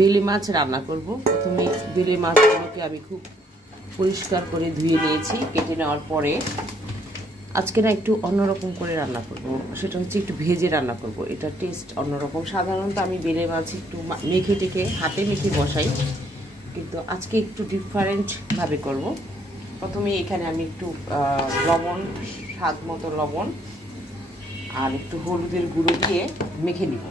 বেলে মাছ রান্না করব। প্রথমে বেলে মাছগুলোকে আমি খুব পরিষ্কার করে ধুয়ে নিয়েছি। কেটে নেওয়ার পরে আজকে না একটু অন্যরকম করে রান্না করব, সেটা হচ্ছে একটু ভেজে রান্না করব। এটা টেস্ট অন্যরকম। সাধারণত আমি বেলে মাছ একটু মেখে টেখে হাতে মেখে বসাই, কিন্তু আজকে একটু ডিফারেন্টভাবে করব। প্রথমে এখানে আমি একটু লবণ, স্বাদ মতো লবণ আর একটু হলুদের গুঁড়ো দিয়ে মেখে নিব।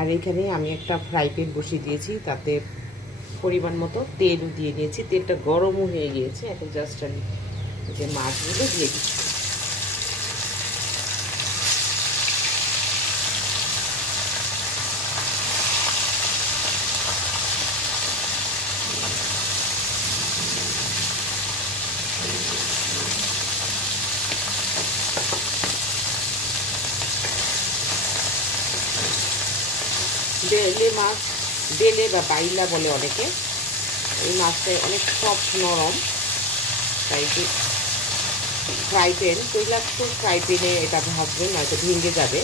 আর এখানে আমি একটা ফ্রাই প্যান বসিয়ে দিয়েছি, তাতে পরিমাণ মতো তেলও দিয়ে নিয়েছি। তেলটা গরমও হয়ে গিয়েছে। এখন জাস্ট আমি যে মাছগুলো দিয়ে দিচ্ছি। বেলে মাছ, বেলে বা বাইলা বলে অনেকে। এই মাছটা অনেক সফট, নরম, তাই যে ফ্রাই প্যান, তৈলাক্ত ফ্রাই প্যানে এটা ভাজবেন, নয়তো ভেঙে যাবে।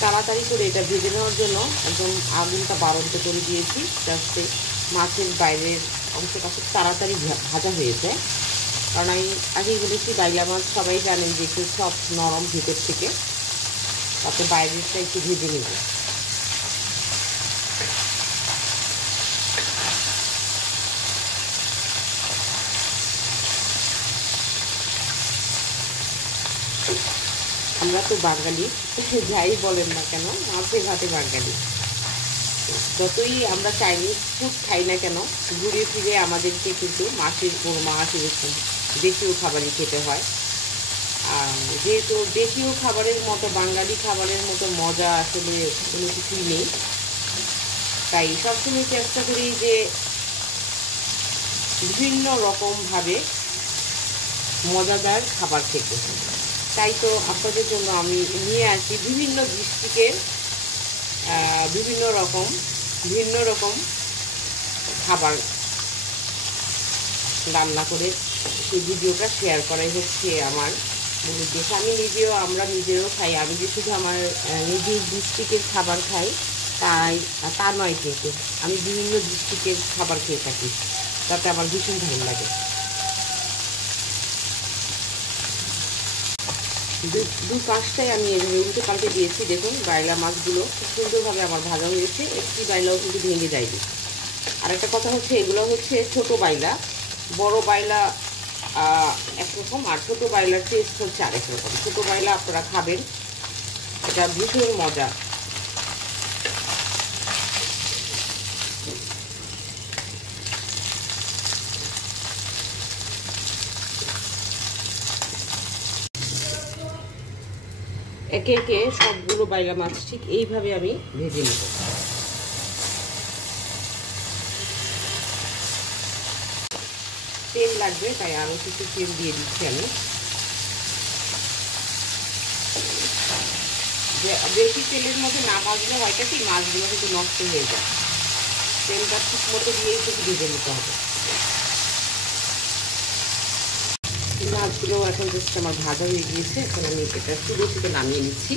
তাড়াতাড়ি করে এটা ভেজে নেওয়ার জন্য একদম আগুনটা বাড়ন্ত করে দিয়েছি, যাতে মাছের বাইরের অংশটা খুব তাড়াতাড়ি ভাজা হয়ে যায়। কারণ আমি আগেই বলেছি বাইলা মাছ সবাই জানেন যে একটু সফট, নরম ভেতর থেকে, তাতে বাইরেরটা একটু ভেজে নেব। আমরা তো বাঙালি, যাই বলেন না কেন, মাছে ভাতে বাঙালি। যতই আমরা চাইনিজ ফুড খাই না কেন, ঘুরে ফিরে আমাদেরকে কিন্তু মাছের পর মাছ এরকম দেশীয় খাবারই খেতে হয়। আর যেহেতু দেশীয় খাবারের মতো, বাঙালি খাবারের মতো মজা আসলে কোনো কিছুই নেই, তাই সবসময় চেষ্টা করি যে বিভিন্ন রকমভাবে মজাদার খাবার খেতে। তাই তো আপনাদের জন্য আমি নিয়ে আসি বিভিন্ন ডিস্ট্রিক্টের ভিন্ন রকম খাবার রান্না করে সেই ভিডিওটা শেয়ার করাই হচ্ছে আমার মূল উদ্দেশ্য। আমরা নিজেও খাই। আমি যে শুধু আমার নিজের ডিস্ট্রিক্টের খাবার খাই তা নয়, কিন্তু আমি বিভিন্ন ডিস্ট্রিক্টের খাবার খেয়ে থাকি, তাতে আমার ভীষণ ভালো লাগে। দু পাশটাই আমি এভাবে উল্টে পাল্টে দিয়েছি। দেখুন বাইলা মাছগুলো খুব সুন্দরভাবে আমার ভাজা হয়েছে, একটি বাইলাও কিন্তু ভেঙে যায়নি। আর একটা কথা হচ্ছে, এগুলো হচ্ছে ছোট বাইলা। বড় বাইলা একরকম, আর ছোট বাইলার টেস্ট হচ্ছে আরেক রকম। ছোট বাইলা আপনারা খাবেন, এটা ভীষণ মজা। একে একে সবগুলো বাইলা মাছ ঠিক এইভাবে আমি ভেজে নেব। তেল লাগবে, তাই আরও কিছু তেল দিয়ে দিচ্ছি আমি। বেশি তেলের মধ্যে না ভাজলে হয়টা কি, মাছগুলো কিন্তু নষ্ট হয়ে যায়। তেলটা ঠিক মতো দিয়েই শুধু ভেজে নিতে হবে। মাছগুলো এখন জাস্ট আমার ভাজা হয়ে গিয়েছে। এখন আমি এটা চুলো থেকে নামিয়ে নিচ্ছি।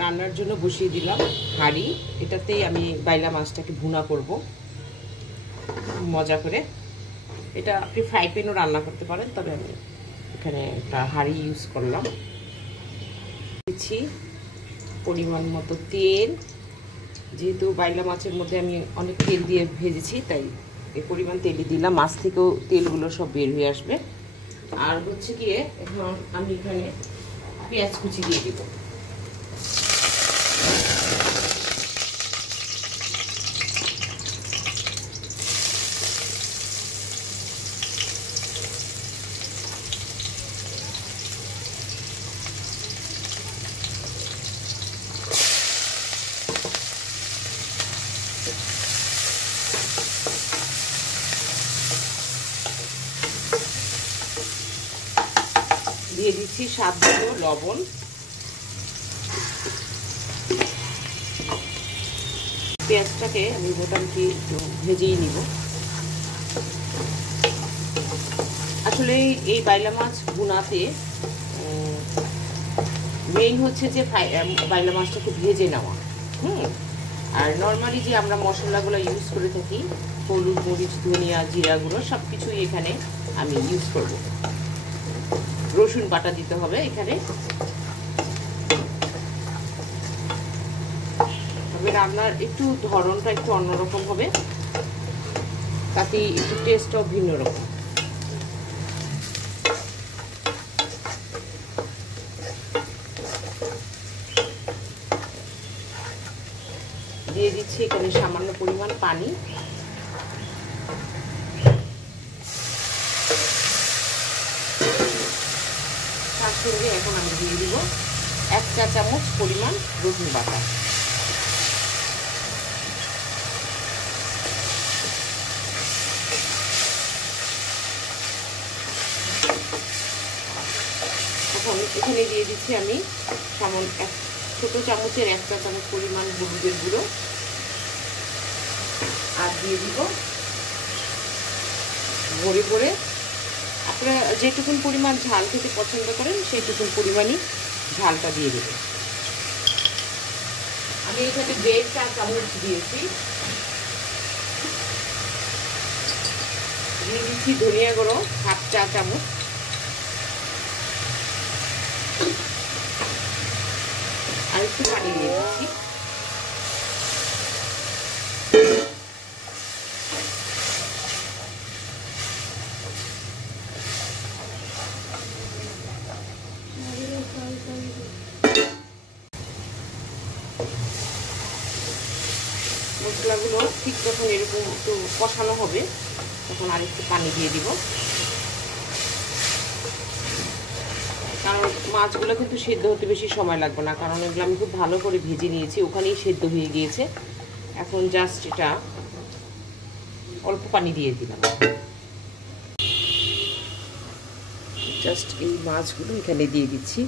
রান্নার জন্য বসিয়ে দিলাম হাঁড়ি। এটাতেই আমি বাইলা মাছটাকে ভুনা করব মজা করে। এটা আপনি ফ্রাই প্যানও রান্না করতে পারেন, তবে আমি এখানে একটা হাঁড়ি ইউজ করলাম। দিচ্ছি পরিমাণ মতো তেল। যেহেতু বাইলা মাছের মধ্যে আমি অনেক তেল দিয়ে ভেজেছি, তাই এই পরিমাণ তেলই দিলাম। মাছ থেকেও তেলগুলো সব বের হয়ে আসবে। আর হচ্ছে গিয়ে এখন আমি এখানে পেঁয়াজ কুচি দিয়ে দিব। দিয়ে দিচ্ছি স্বাদ মতো লবণ, পেঁয়াজটাকে আমি মোটামুটি একটু ভেজেই নিব। আসলে এই বাইলা মাছ ভুনাতে মেইন হচ্ছে যে বাইলা মাছটাকে ভেজে নেওয়া। আর নর্মালি যে আমরা মশলাগুলো ইউজ করে থাকি, হলুদ, মরিচ, ধনিয়া, জিরা গুঁড়ো সব কিছুই এখানে আমি ইউজ করব। রসুন বাটা দিতে হবে এখানে। তবে রান্নার একটু ধরনটা একটু অন্যরকম হবে, তাতে একটু টেস্টটাও ভিন্ন রকম। দিয়ে দিচ্ছি এখানে সামান্য পরিমাণ পানি। তার সঙ্গে এখন আমি দিয়ে দিব 1 চা চামচ পরিমাণ রসুন বাটা। এখন এখানে দিয়ে দিচ্ছি আমি ছোট চামচের 1 চা চামচ পরিমাণ হলুদের গুঁড়ো, আর দিয়ে দিব ভরে ভরে আপনারা যেটুকুন পরিমাণ ঝাল খেতে পছন্দ করেন সেইটুকুন পরিমাণই ঝালটা দিয়ে দেবেন। আমি এখানে 1.5 চা চামচ দিয়েছি। দিয়ে দিচ্ছি ধনিয়া গুঁড়ো 1/2 চা চামচ, আর একটু পানি দিয়ে দিচ্ছি। মশলাগুলো ঠিক যখন এরকম একটু কষানো হবে তখন আর একটু পানি দিয়ে দিব, কারণ মাছগুলো কিন্তু সেদ্ধ হতে বেশি সময় লাগবে না, কারণ এগুলো আমি খুব ভালো করে ভেজে নিয়েছি, ওখানেই সেদ্ধ হয়ে গিয়েছে। এখন জাস্ট এটা অল্প পানি দিয়ে দিলাম। জাস্ট এই মাছগুলো এখানে দিয়ে দিচ্ছি।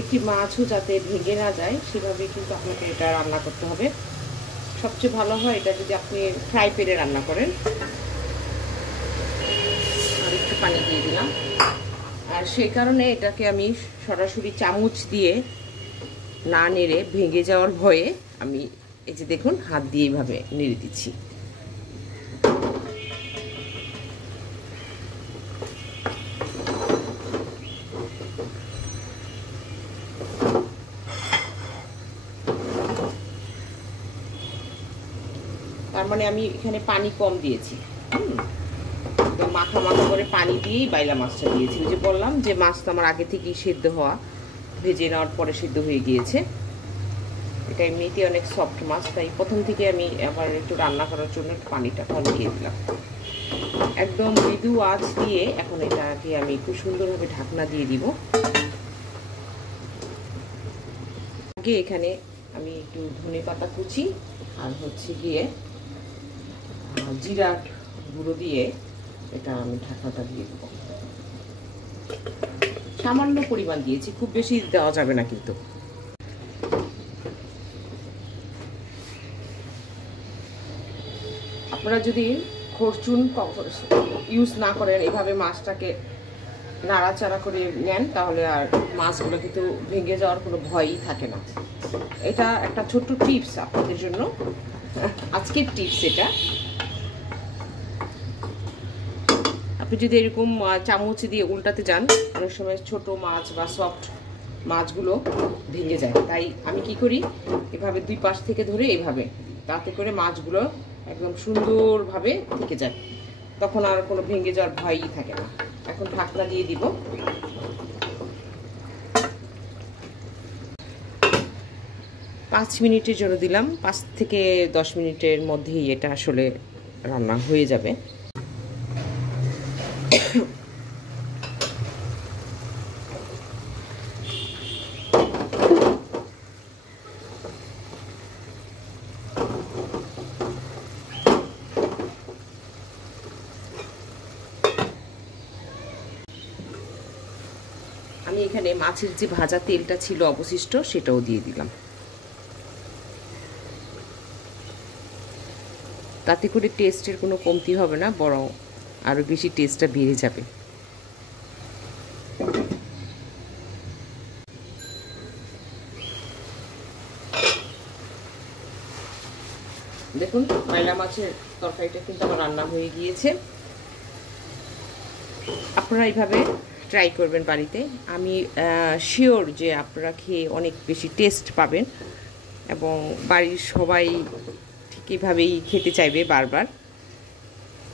একটি মাছও যাতে ভেঙে না যায় সেভাবে কিন্তু আপনাকে এটা রান্না করতে হবে। সবচেয়ে ভালো হয় এটা যদি আপনি ফ্রাই প্যানে রান্না করেন। আর একটু পানি দিয়ে দিলাম, আর সেই কারণে এটাকে আমি সরাসরি চামচ দিয়ে না নেড়ে ভেঙে যাওয়ার ভয়ে আমি এই যে দেখুন হাত দিয়ে এইভাবে নেড়ে দিচ্ছি। তার মানে আমি এখানে পানি কম দিয়েছি, মাখা মাখা করে পানি দিয়েই বাইলা মাছটা দিয়েছি। ওই যে বললাম যে মাছটা আমার আগে থেকেই সেদ্ধ হওয়া, ভেজে নেওয়ার পরে সেদ্ধ হয়ে গিয়েছে। এটা এমনিতে অনেক সফট মাছ, তাই প্রথম থেকে আমি আবার একটু রান্না করার জন্য পানিটা কম দিয়ে দিলাম। একদম মৃদু আঁচ দিয়ে এখন এটাকে আমি খুব সুন্দরভাবে ঢাকনা দিয়ে দিব। আগে এখানে আমি একটু ধনেপাতা কুচি আর হচ্ছে গিয়ে জিরার গুঁড়ো দিয়ে এটা আমি ঢাকনাটা দিয়ে দেবো। সামান্য পরিমাণ দিয়েছি, খুব বেশি দেওয়া যাবে না কিন্তু। আপনারা যদি ফরচুন ইউজ না করেন, এভাবে মাছটাকে নাড়াচাড়া করে নেন, তাহলে আর মাছগুলো কিন্তু ভেঙে যাওয়ার কোনো ভয়ই থাকে না। এটা একটা ছোট্ট টিপস আপনাদের জন্য, আজকের টিপস এটা। আপনি যদি এরকম চামচ দিয়ে উল্টাতে যান, অনেক সময় ছোট মাছ বা সফট মাছগুলো ভেঙে যায়। তাই আমি কি করি, এভাবে দুই পাশ থেকে ধরে এভাবে, তাতে করে মাছগুলো একদম সুন্দরভাবে থেকে যায়, তখন আর কোনো ভেঙে যাওয়ার ভয়ই থাকে না। এখন ঢাকনা দিয়ে দিব। পাঁচ মিনিটের জন্য দিলাম। 5 থেকে 10 মিনিটের মধ্যেই এটা আসলে রান্না হয়ে যাবে। এখানে মাছের যে ভাজা তেলটা ছিল অবশিষ্ট সেটাও দিয়ে দিলাম। তাতে করে টেস্টের কোনো কমতি হবে না, বরং আরও বেশি টেস্টটা বেড়ে যাবে। দেখুন ময়লা মাছের তরকারিটা কিন্তু আমার রান্না হয়ে গিয়েছে। আপনারা এইভাবে ট্রাই করবেন বাড়িতে। আমি শিওর যে আপনারা খেয়ে অনেক বেশি টেস্ট পাবেন এবং বাড়ির সবাই ঠিক এইভাবেই খেতে চাইবে বারবার।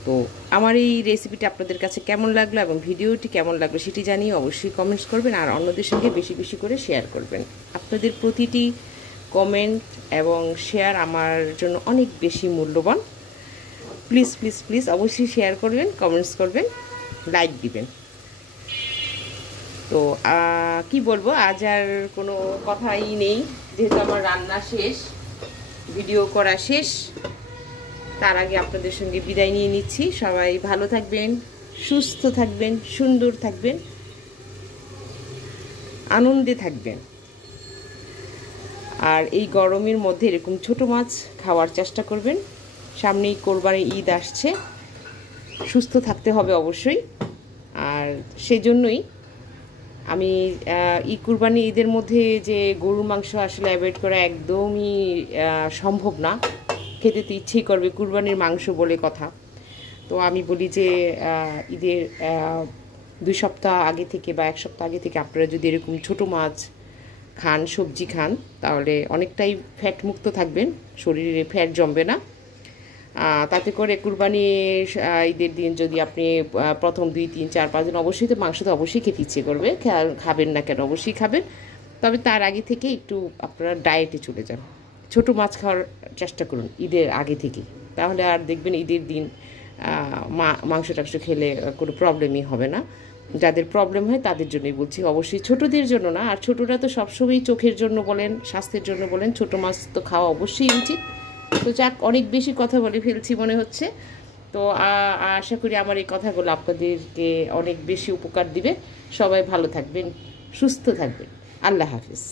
তো আমার এই রেসিপিটা আপনাদের কাছে কেমন লাগলো এবং ভিডিওটি কেমন লাগলো সেটি জানিয়ে অবশ্যই কমেন্টস করবেন, আর অন্যদের সঙ্গে বেশি বেশি করে শেয়ার করবেন। আপনাদের প্রতিটি কমেন্ট এবং শেয়ার আমার জন্য অনেক বেশি মূল্যবান। প্লিজ প্লিজ প্লিজ অবশ্যই শেয়ার করবেন, কমেন্টস করবেন, লাইক দিবেন। তো কি বলবো, আজ আর কোনো কথাই নেই, যেহেতু আমার রান্না শেষ, ভিডিও করা শেষ। তার আগে আপনাদের সঙ্গে বিদায় নিয়ে নিচ্ছি। সবাই ভালো থাকবেন, সুস্থ থাকবেন, সুন্দর থাকবেন, আনন্দে থাকবেন। আর এই গরমের মধ্যে এরকম ছোট মাছ খাওয়ার চেষ্টা করবেন। সামনেই কোরবানির ঈদ আসছে, সুস্থ থাকতে হবে অবশ্যই। আর সেজন্যই আমি কুরবানি ঈদের মধ্যে যে গরুর মাংস আসলে অ্যাভয়েড করা একদমই সম্ভব না। খেতে তো ইচ্ছেই করবে, কুরবানির মাংস বলে কথা। তো আমি বলি যে ঈদের 2 সপ্তাহ আগে থেকে বা 1 সপ্তাহ আগে থেকে আপনারা যদি এরকম ছোট মাছ খান, সবজি খান, তাহলে অনেকটাই ফ্যাট মুক্ত থাকবেন, শরীরে ফ্যাট জমবে না। তাতে করে কুরবানি ঈদের দিন যদি আপনি প্রথম 2, 3, 4, 5 দিন অবশ্যই তো মাংস তো অবশ্যই খেতে ইচ্ছে করবে, খাবেন না কেন, অবশ্যই খাবেন। তবে তার আগে থেকে একটু আপনারা ডায়েটে চলে যান, ছোট মাছ খাওয়ার চেষ্টা করুন ঈদের আগে থেকে। তাহলে আর দেখবেন ঈদের দিন মাংস টাংস খেলে কোনো প্রবলেমই হবে না। যাদের প্রবলেম হয় তাদের জন্যই বলছি, অবশ্যই ছোটদের জন্য না। আর ছোটরা তো সবসময়ই চোখের জন্য বলেন, স্বাস্থ্যের জন্য বলেন, ছোট মাছ তো খাওয়া অবশ্যই উচিত। তো যাক, অনেক বেশি কথা বলে ফেলছি মনে হচ্ছে। তো আশা করি আমার এই কথাগুলো আপনাদেরকে অনেক বেশি উপকার দিবে। সবাই ভালো থাকবেন, সুস্থ থাকবেন। আল্লাহ হাফিজ।